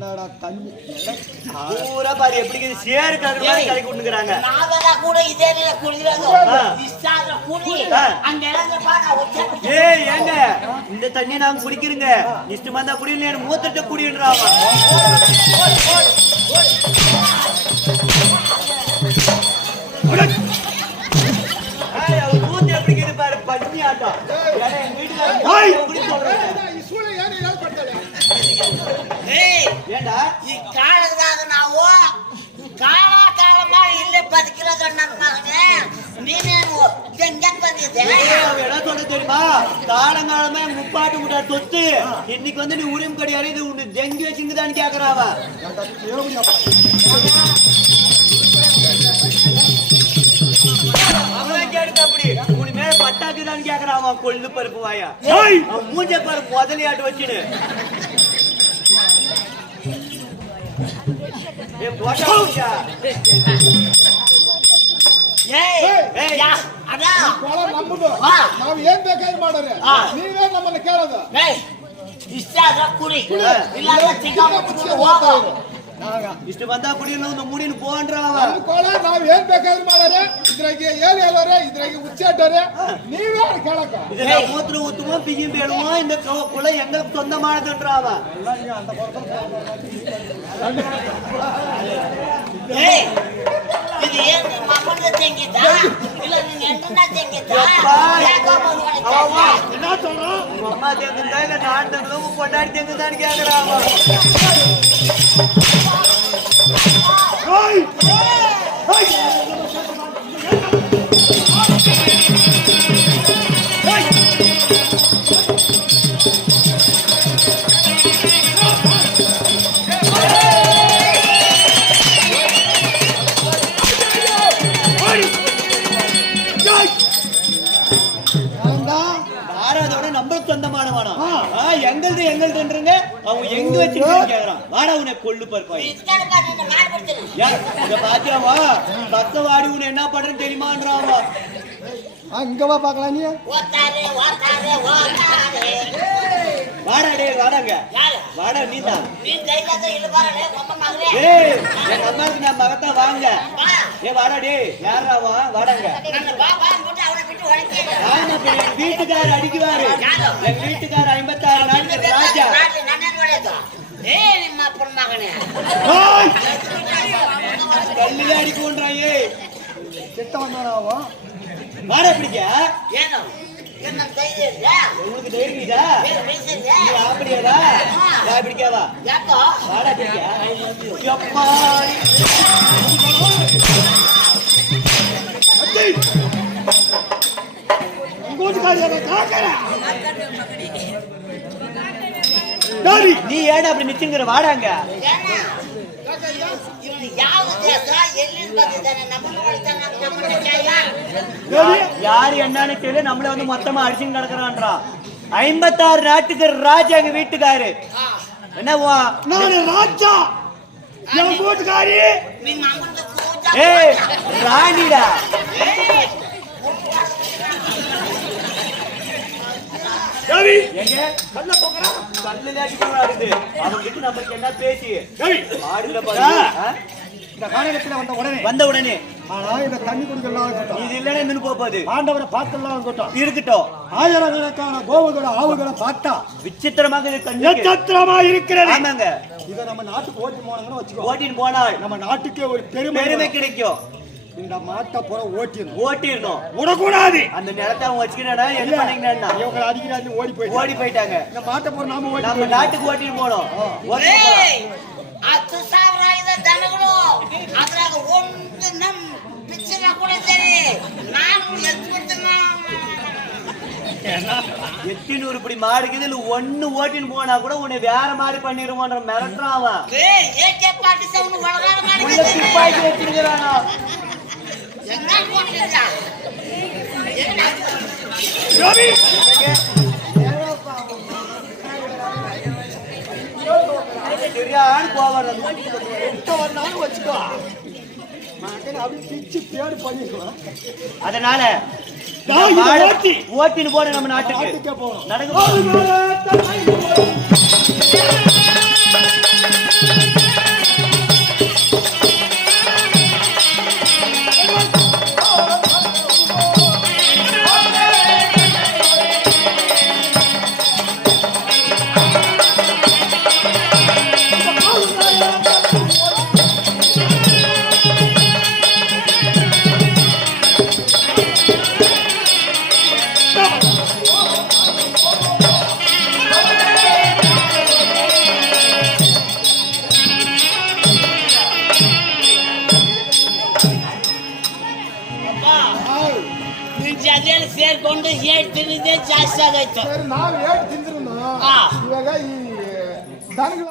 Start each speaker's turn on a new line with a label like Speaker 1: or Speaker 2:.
Speaker 1: என்னடா தண்ணி
Speaker 2: பூரா பாரு எப்படி இருக்குது? சேரு கலர் மாதிரி கலக்கி விட்டுக்கிறாங்க.
Speaker 3: நாவலா கூட இதே நிலை. இஷ்டாத. அந்த இடத்துல
Speaker 2: ஏய் ஏங்க? இந்த தண்ணியை நாங்க குடிக்கிறோங்க. இஷ்டமா இருந்தா குடிக்கல மூத்தட்ட குடின்றாங்க மூத்த எப்படி இருக்குது பாரு பன்னி ஆட்டம் எங்க
Speaker 3: ஏய்.
Speaker 2: ஏண்டா?
Speaker 3: காலதாக நாவோ? காலா காலமா இல்ல பத்து கிலோ கண்ணன் மகனே
Speaker 2: நீனே எங்க பண்ணியது சொல்ல தெரியுமா? காலங்காலமே முப்பாட்டு முட்டா தொத்து. இன்னைக்கு வந்து நீ உரிமை கிடையாது இது உன்னு ஜெங்கி வச்சுங்கதான் கேக்குறாவா உன் மேல பட்டாக்குதான் கேக்குறாவா கொள்ளு பருப்பு வாயா. மூஞ்ச பருப்பு முதலியாட்டு வச்சுன்னு.
Speaker 1: ನಾವ್ ಏನ್ ಬೇಕಾಗಿ ಮಾಡೋರೆ ನೀವೇ ನಮ್ಮನ್ನ ಕೇಳೋದು
Speaker 3: ಇಷ್ಟ
Speaker 2: ಕುರಿ
Speaker 3: ಇಲ್ಲ ಚಿಕ್ಕ
Speaker 2: ಇಷ್ಟು ಬಂದ ಕುಡಿಯಲ್ಲ ಒಂದು ಮುಡಿನ ಪೋಂಡ್ರ ಅವ
Speaker 1: ನಮ್ಮ ಕೊಳ ನಾವ್ ಏನ್ ಬೇಕಾದ್ರೂ ಮಾಡೋರೆ ಇದ್ರಾಗೆ ಏನ್ ಹೇಳೋರೆ ಇದ್ರಾಗೆ ಉಚ್ಚಾಟರೆ ನೀವೇ ಕೇಳಕ
Speaker 2: இதுல மூத்திர ஊத்துவோம் பியும் பேடுவோம் இந்த கு- குலை எங்களுக்கு சொந்தமானதுன்றாவ
Speaker 3: ಏಯ್ ಇದು ಏನ್ ನಿಮ್ಮ ಅಮ್ಮನ ತೆಂಗಿದ್ದ ಇಲ್ಲ ನಿನ್ನ ಹೆಂಡನ ತೆಂಗಿದ್ದ
Speaker 2: ಯಪ್ಪಾ.
Speaker 3: ಯಾಕೋ ಮದ್ವೆ
Speaker 2: அவன்
Speaker 3: ಮಾಡ್ಕೊಂಡೆ?
Speaker 2: என்ன சொல்றான் உங்க அம்மா தேங்குதா இல்ல நான் தேங்குதா உங்க பொண்டாடி தேங்குதான்னு கேக்குறான் வாராதவனே நம்மளுக்கு சொந்தமானவானா? எங்களது எங்களதுன்றங்க? அவன் எங்க வச்சிருக்கான்னு கேக்குறான். வாடா உனக்கு கொள்ளு பார்ப்பாங்க பாத்தியாவா? பத்த வாடி உன்னை என்ன பண்றேன்னு
Speaker 1: தெரியுமான்றாவா? அங்கவா பாக்கலாம் நீ.
Speaker 2: வாடா டே வாடாங்க. வாடா
Speaker 3: நீ தான்
Speaker 2: ஏய் எங்க நான் மகத்தான் வாங்க. ஏ வாடா டே யாராவா வாடாங்க. வீட்டுக்கார அடிக்குவாரு. என் ஐம்பத்தாறு நாட்கள் ராஜா. கல்லில அடிக்குன்றான் ஏ
Speaker 1: செத்தவன் தானாவா
Speaker 2: வாட பிடிக்க.
Speaker 3: ஏனோ?
Speaker 2: உங்களுக்கு தைரியம் இதா அப்படியாடா? பிடிக்காவா? வாடா பிடிக்க. நீ ஏடா அப்படி நிச்சுங்கிற வாடாங்க. யாரு என்னன்னு தெரியல நம்மள வந்து மொத்தமா அடிச்சு நடக்கிறான்றா ஐம்பத்தாறு நாட்டுக்கு ராஜா எங்க வீட்டுக்காரு. என்ன
Speaker 3: ராஜா.
Speaker 2: ஏ ராணிடா. எங்க கல்ல போக்குறான் கல்லுல அடிக்கிறாரு அவன் கிட்ட நமக்கு என்ன பேசி? ஆடுல பாரு. ஆ?
Speaker 1: இந்த காரணத்துல வந்த உடனே.
Speaker 2: வந்த உடனே.
Speaker 1: ஆனா இந்த தண்ணி குடிக்கலாம் இருக்கட்டும்.
Speaker 2: இது இல்லைன்னா நின்னு போக போகுது
Speaker 1: ஆண்டவரை பார்க்கலாம் இருக்கட்டும்.
Speaker 2: இருக்கட்டும்.
Speaker 1: ஆயிரக்கணக்கான கோவுகள ஆவுகளை பார்த்தா
Speaker 2: விசித்திரமாக.
Speaker 1: நட்சத்திரமா இருக்கிறது.
Speaker 2: ஆமாங்க.
Speaker 1: இதை நம்ம நாட்டுக்கு ஓட்டி போனாங்கன்னு வச்சுக்கோ.
Speaker 2: ஓட்டின்னு போனால்
Speaker 1: நம்ம நாட்டுக்கே ஒரு பெருமை
Speaker 2: பெருமை. கிடைக்கும்.
Speaker 1: இந்த மாட்டை புற ஓட்டிடணும்.
Speaker 2: ஓட்டிடணும்.
Speaker 1: விடக்கூடாது.
Speaker 2: அந்த நிலத்தை அவன் வச்சுக்கிறேன்னா என்ன பண்ணிக்கிறேன்னா
Speaker 1: இவங்க அடிக்கிறாங்க ஓடி போய்
Speaker 2: ஓடி போயிட்டாங்க.
Speaker 1: இந்த மாட்டை புற நாம ஓடி
Speaker 2: நம்ம நாட்டுக்கு ஓட்டிட்டு போனோம்
Speaker 3: அத்து சாவரா இத தனகணும். அதாக ஒன்று நம் பிச்சனா கூட சரி. நான் எத்துனா
Speaker 2: எட்டினூறு இப்படி மாடுக்குது இல்ல ஒண்ணு ஓட்டின்னு போனா கூட உன்னை வேற மாதிரி பண்ணிடுவோன்ற மிரட்டுறான் அவன். சரியான கோவம்.
Speaker 1: எங்க வந்தாலும் வச்சுக்கோ பேடு
Speaker 2: அதனால. ஓட்டின்னு போன நம்ம நாட்டுக்கு நடக்க
Speaker 3: ನಿನ್ ಜೊತೆಲಿ ಸೇರ್ಕೊಂಡು ಏಟ್ ತಿಂದಿದ್ದೆ ಜಾಸ್ತಿ ಆಗೋಯ್ತು
Speaker 4: ಸರಿ ನಾವು ಏಟ್ ತಿಂದ್ರು
Speaker 3: ಹಾ.
Speaker 4: ಇವಾಗ ಈ ದನಗಳ